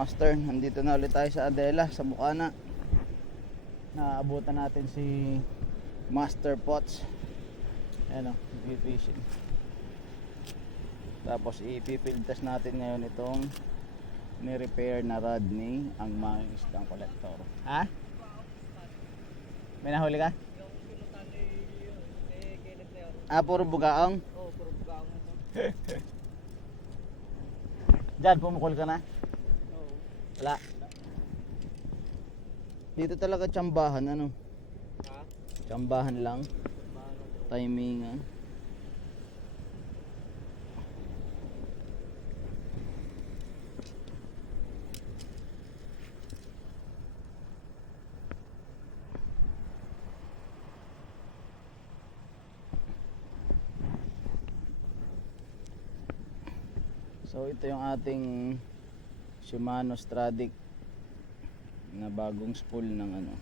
master, nandito na ulit tayo sa Adela, sa Bukana. Naabutan natin si Master Potts. Ayan o, fishing. Tapos ipifield test natin ngayon itong ni-repair na rod ni ang mga isdang collector. Ha? May nahuli ka? Yung pinutan ni Kenneth na yun. Ah, puro bugaong? Oo, puro bugaong ito. Diyan, pumukol ka na? Oo. Wala. Dito talaga tsambahan, ano? Ha? Tsambahan lang. Timing, ah. So ito yung ating Shimano Stradic na bagong spool ng ano,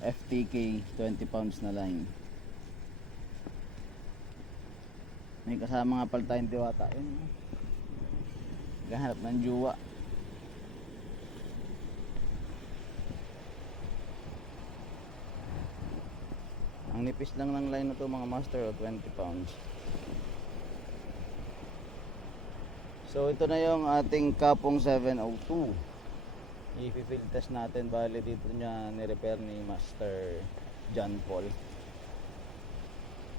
FTK 20 pounds na line. May kasama nga pala tayong Diwata. Gahanap ng juwa. Ang nipis lang ng line na to mga master, 20 pounds. So ito na yung ating Kapong 702. I-field test natin, bali dito niya ni-repair ni Master John Paul.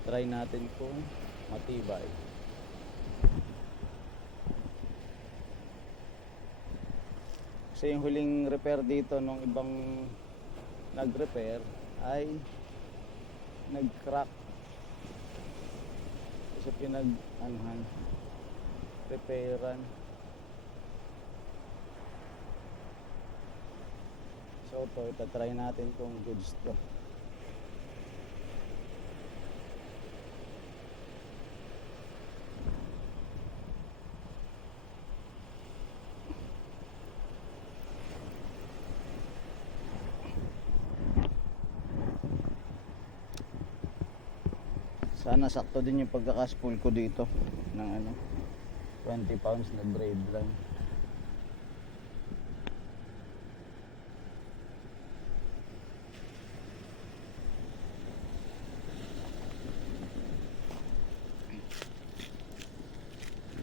Try natin kung matibay. Kasi yung huling repair dito nung ibang nag-repair ay nag-crack. Kasi pinag-anuhan, repairan. So ito, itatry natin kung goods to. Sana sakto din yung pagkakaspool ko dito ng ano, 20 pounds na braid line.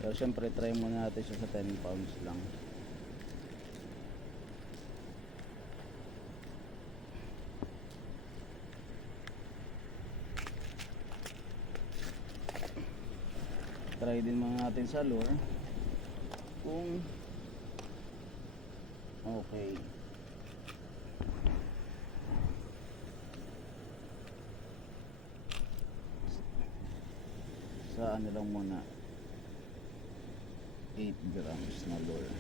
Pero syempre try muna natin siya sa 10 pounds lang. Try din muna natin sa lure kung okay. Sa ano lang muna, 8 grams na lure.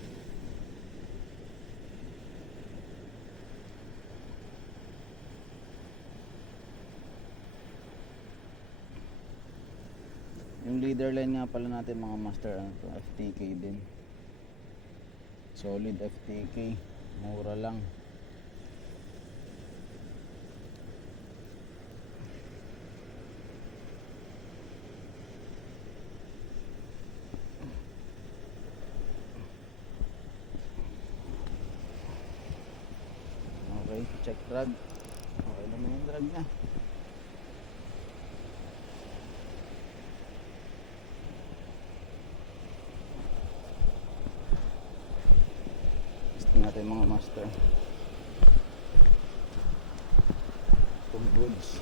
Yung leader line nga pala natin mga master, ano to, FTK din. Solid FTK, mura lang. Okay, check drag. Okay naman yung drag niya. Natin mga master kung goods.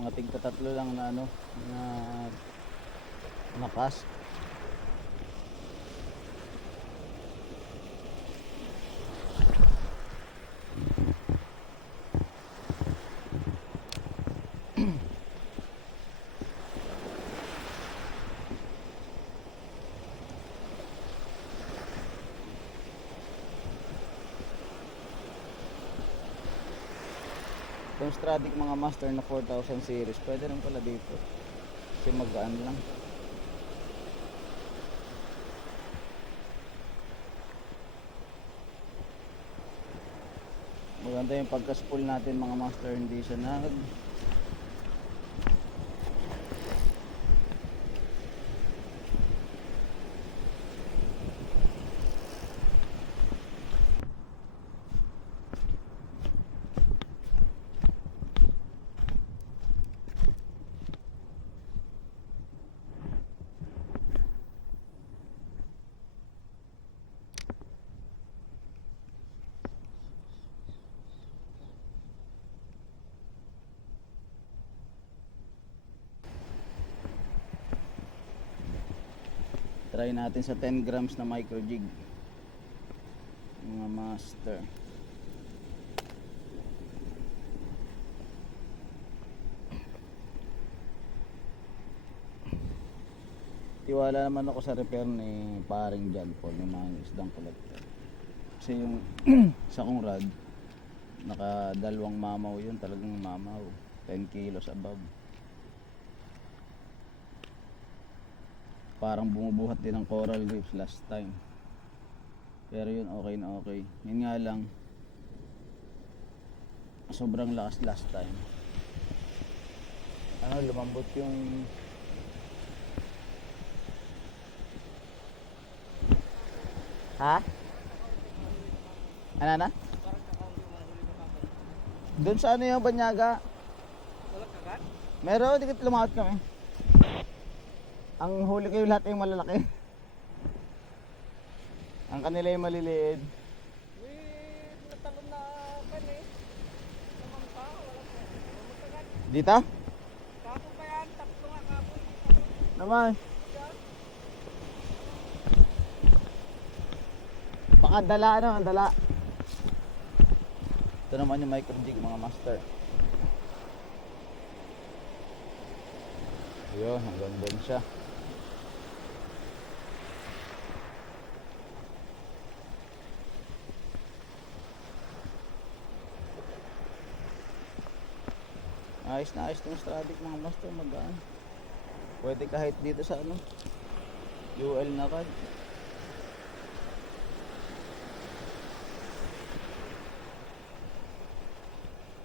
Mga tigtatatlo lang na ano, na cast. yung Stradic mga master na 4000 series, pwede rin pala dito. Kasi magaan lang. Maganda yung pagka-spool natin mga master, hindi siya try natin sa 10 grams na micro jig mga master. Tiwala naman ako sa repair ni paring John Paul, yung mga isdang collector. Kasi yung sa kong rod, naka dalawang mamaw yun, talagang mamaw, 10 kilos above. Parang bumubuhat din ng coral reefs last time, pero yun okay na okay. Yun nga lang, sobrang lakas last time. Lumambot yung ha? Ano na? Parang kakaunti yung mga huli mo kapal. Doon sa ano yung Banyaga? Walang kagat? Meron, dikit lumakot kami. Ang huli kayo lahat yung malalaki. Ang kanila yung maliliit. Natalon na kan eh. Naman pa, walang kagat. Dito? Kapon pa yan, tatlo nga kapon. Naman. Baka dala ang dala. Ito naman yung micro jig mga master. Yun, hanggang doon siya. Ayos na ayos itong Stradic mga master, magaan. Pwede kahit dito sa UL na rod.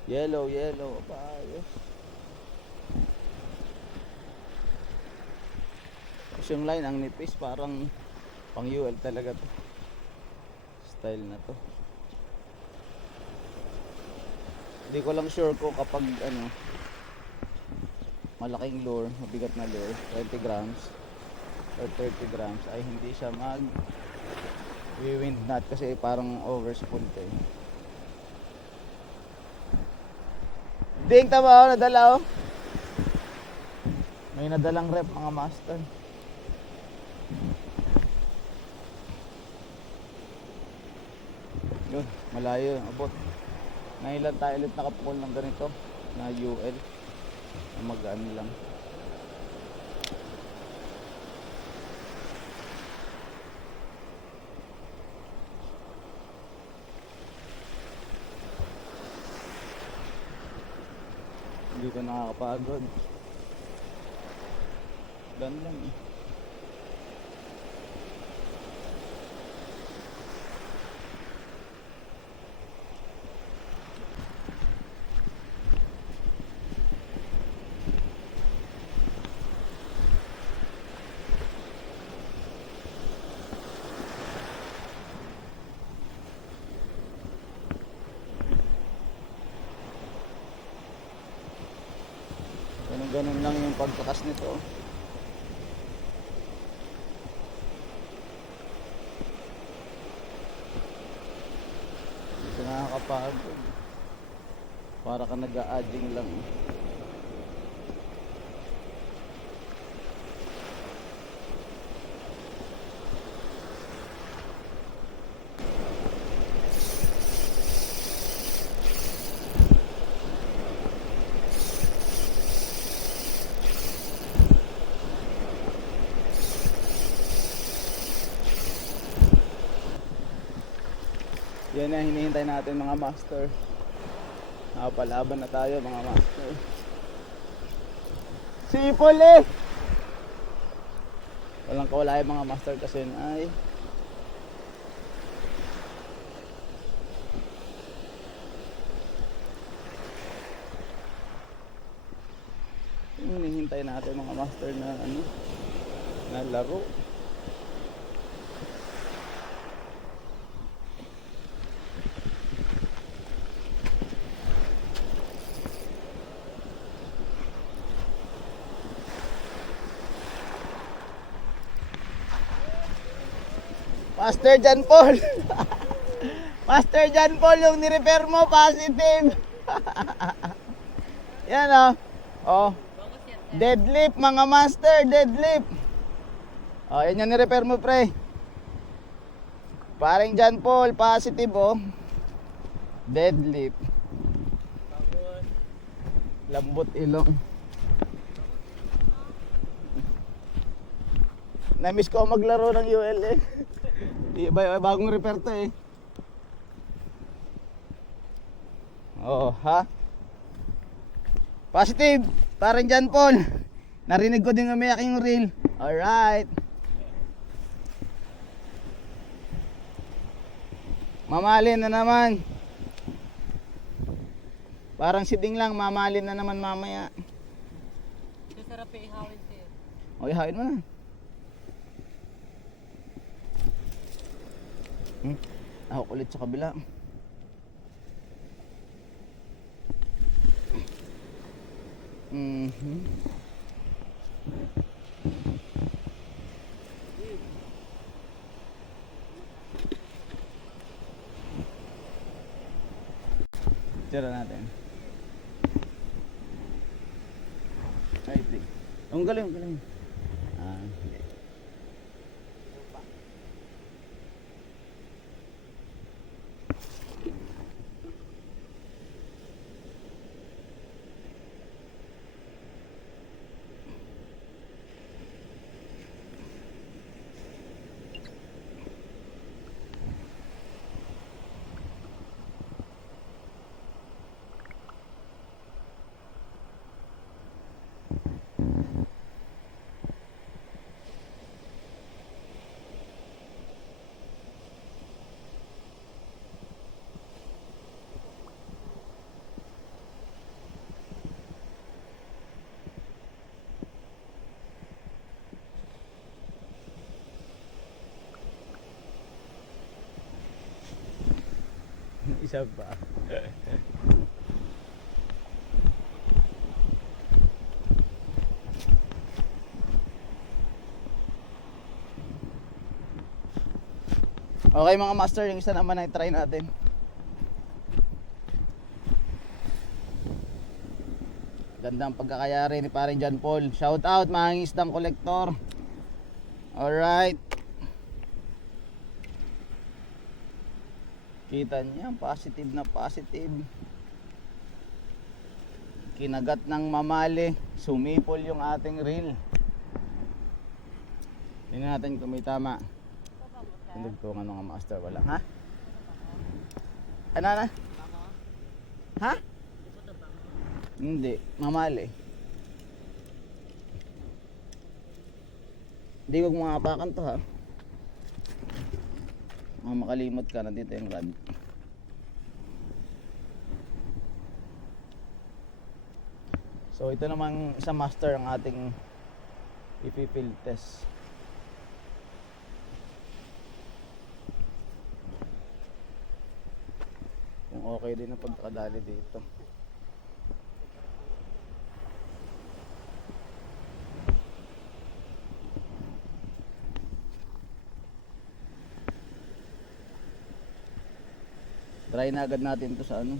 Yellow, aba ayos. Tapos yung line ang nipis, parang pang UL talaga to. Style na to. Hindi ko lang sure ko kapag malaking lure, mabigat na lure, 20 grams or 30 grams, ay hindi siya wind knot kasi parang overspool to eh. Ding, tama nadala may nadalang rep mga master. Yun, malayo, abot. Ngayon lang tayo ulit nakapukol ng ganito na UL na magaan lang. Hindi ko nakakapagod. Gan lang eh. Ganun lang yung pagtakas nito. Hindi nakakapagod. Para ka nag-a-adding lang. Yan ang hinihintay natin mga master. Nakapalaban na tayo mga master. Sipol eh! Walang kawala yung mga master kasi ay hinihintay natin mga master na ano na laro. Master John Paul. Master John Paul, yung ni-repair mo positive. Yan oh. Oh. Deadlift mga master, deadlift. Oh, yan yung ni-repair mo pre. Paring John Paul, positive oh. Deadlift. Lambot ilong. Na-miss ko maglaro ng UL eh. Bagong repair to eh. Oo, ha? Positive, parang John Paul. Narinig ko din umiyak yung reel. Alright. Mamalin na naman. Parang siding lang, mamalin na naman mamaya. Ito sarap ihawin sir. O, ihawin mo na. Ako ulit sa kabila. Tira natin. Ay, ang galing, ang galing. Hindi. Isa pa. Okay mga master, yung isa naman ay try natin. Gandang pagkakayari ni paring John Paul. Shout out mga isdang kolektor. Alright. Kita niya, positive na positive. Kinagat ng mamali, sumipol yung ating reel. Tingnan natin kung may tama. Tundugtungan mga master, wala. Ha? Ano na? Ha? Hindi, mamali. Hindi ko makapakan to ha. Makalimot ka, nandito yung rod. So ito namang isang master ang ating ipi-field test. Kung okay din ang pagkakadali dito. Try na agad natin to sa ano,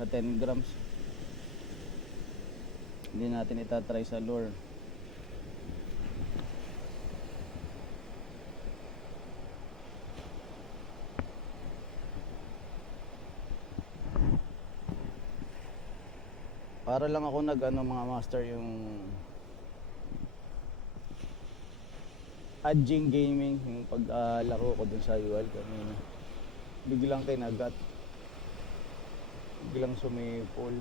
sa 10 grams. Hindi natin itatry sa lure. Para lang ako nag ano mga master yung Adjing Gaming, yung paglaro ko dun sa UL kanina. Biglang kinagat. biglang sumipol.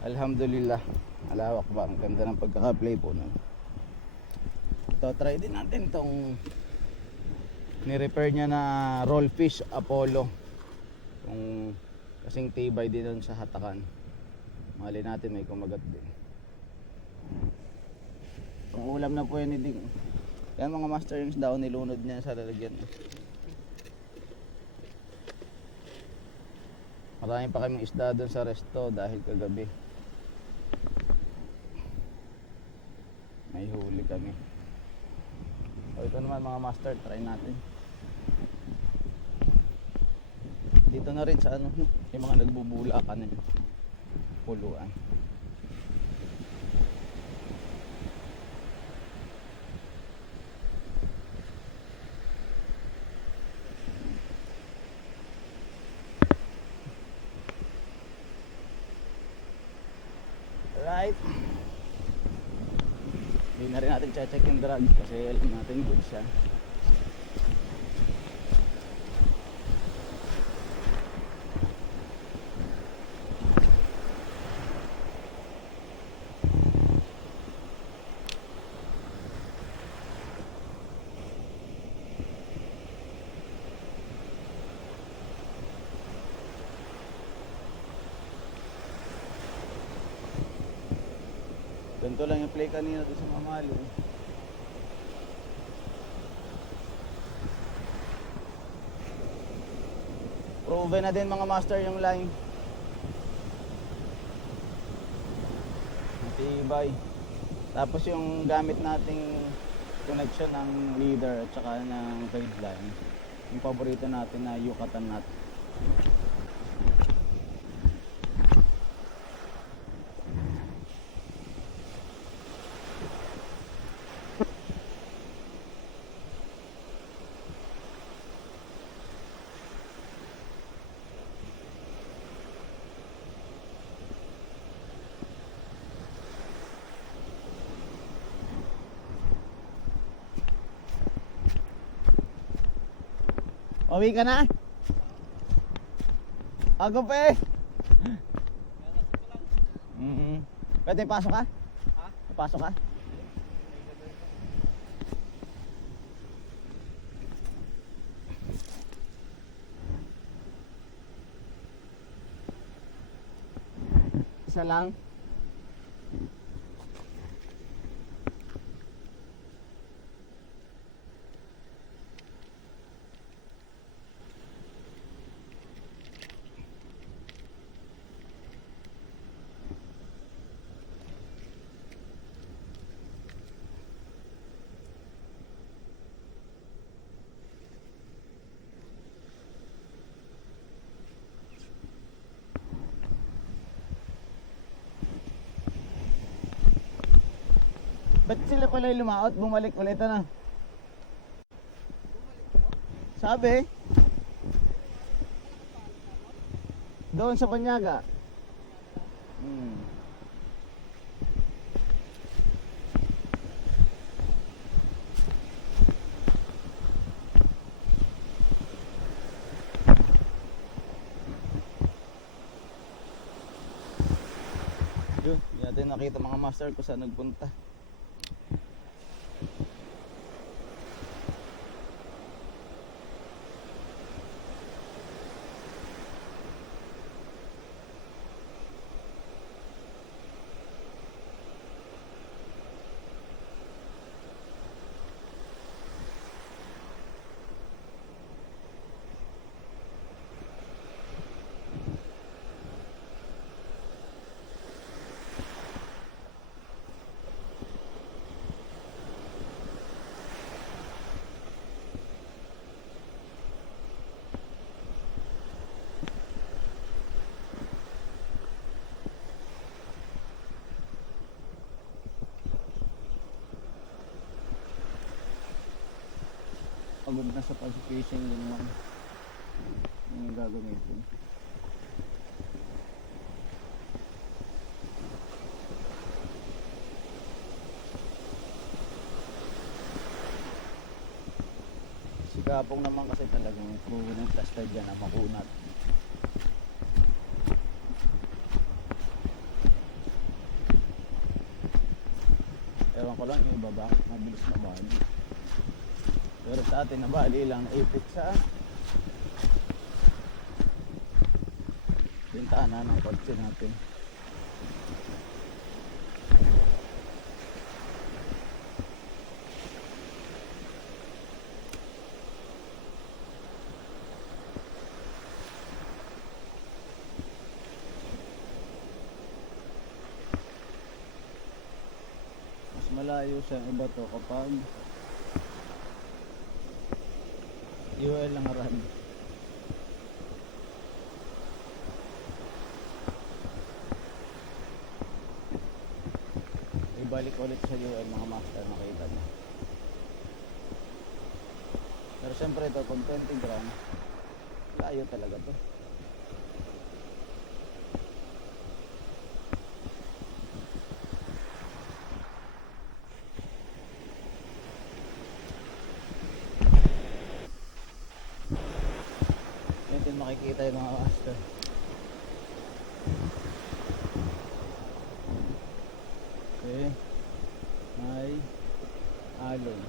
Alhamdulillah, alawak ba, ang ganda ng pagkaka-play po nun. Ito, try din natin tong ni-repair niya na Rollfish Apollo, kung kasing tibay din nun sa hatakan. Mali natin may kumagat din. Ang ulam na po yan ni Ding. Yan mga master, yung daw nilunod niya sa lalagyan. Marami pa kaming isda doon sa resto dahil kagabi may huli kami. O ito naman mga master, try natin. Dito na rin sa ano, yung mga nagbubulakan yun, puluan. Right. Hindi na rin natin check yung drag kasi alam natin good siya. Ganito lang yung play kanina to sa Mamalo. Proven na din mga master yung line. Matibay. Tapos yung gamit nating connection ng leader at saka ng guide line, yung paborito natin na Yucatan nut. Uwi ka na? Ako pa eh. Pwede pasok ka? Ha? Pasok ka? Isa lang. Ba't sila pala lumaot? Bumalik ulit na. Sabi? Doon sa Banyaga. Yun, hindi natin nakita mga master kung saan nagpunta. Pagod na sa pag-fishing yun man yung gagamitin. Si Kapong naman kasi talagang proven ng tested dyan na makunat. lang yung iba bakit mabilis na bali. Pero sa atin nabali lang naipit sa bintana ng kotse natin. Mas malayo sa iba to kapag UL lang run. Ibalik ulit sa UL mga master, nakita niyo. Pero syempre ito kung 20 gram, layo talaga to. Yan din makikita yung mga master. Okay, may alon.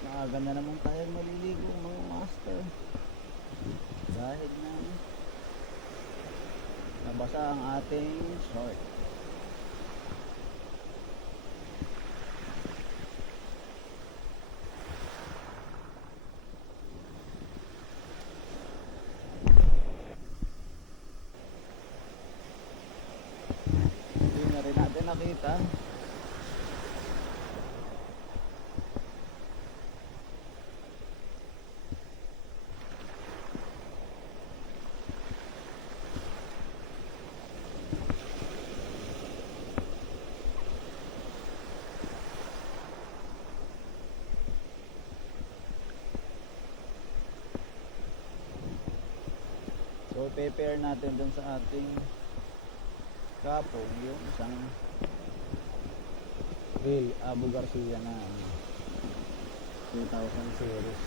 Maaga na naman tayo maliligo mga master. Dahil na nabasa ang ating short. Hindi na rin natin nakita. So prepare natin dun sa ating kapong yung isang Real Abu Garcia na 2000 series.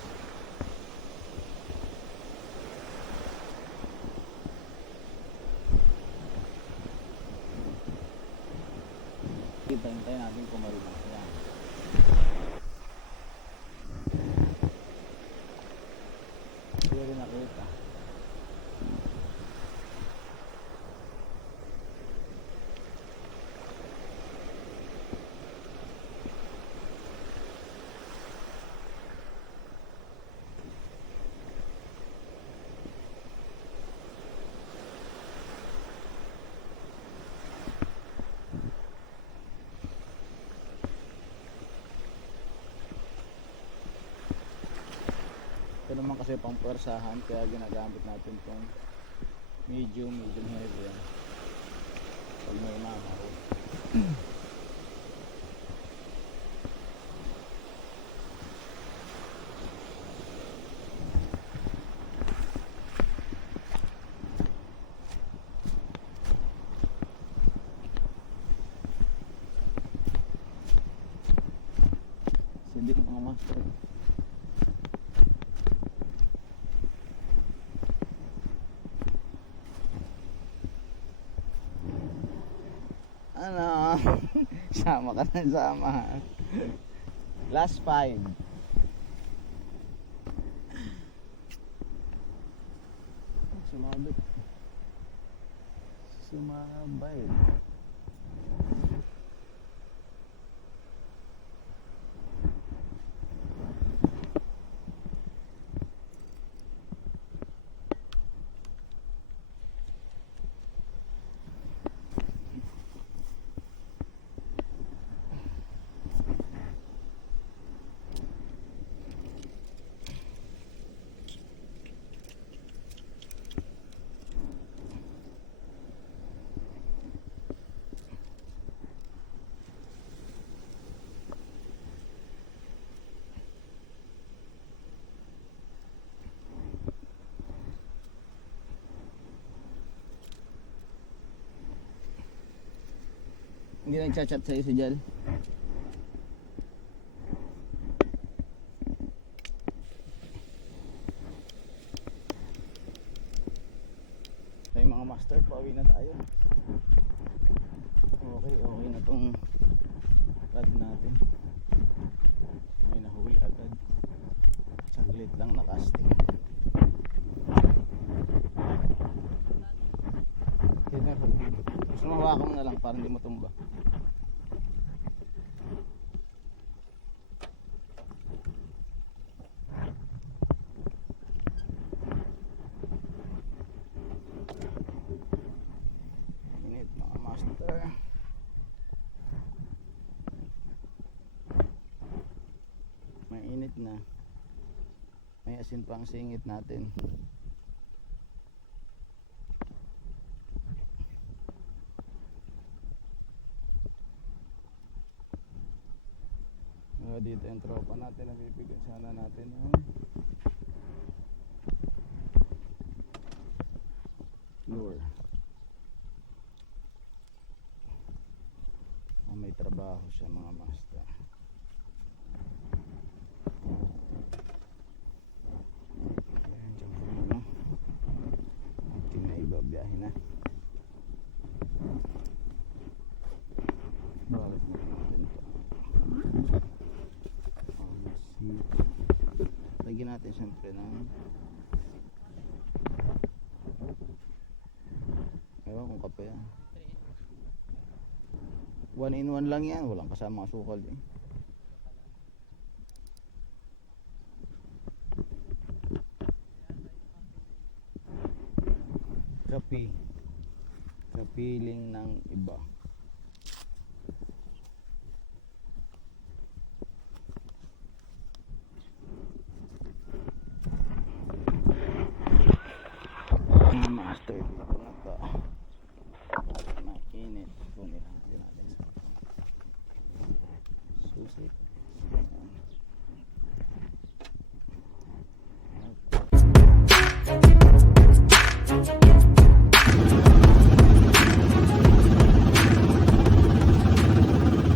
Hintayin natin kung marunong siya. Hindi rin nakita. Ito naman kasi pang pwersahan kaya ginagamit natin itong medium heavy yan. Pag may mamaw. Hindi mga master. Ano? Sama ka na sama. Last 5. Sumabit. Sumabay. Hindi nagchat-chat sa'yo si Jal? Sumawa mo na lang para hindi mo tumba. Init mga master. Mainit na. May asin pa ang singit natin. Dito yung tropa natin, nabibigyan sana natin yung lure. May trabaho siya mga master. Ayan, dyan po muna. Ating na ibabiyahe na. Balik na natin ito. Lagyan natin siyempre ng ewan kung kape yan. 1 in 1 lang yan, walang kasama asukal eh. Kapiling ng iba.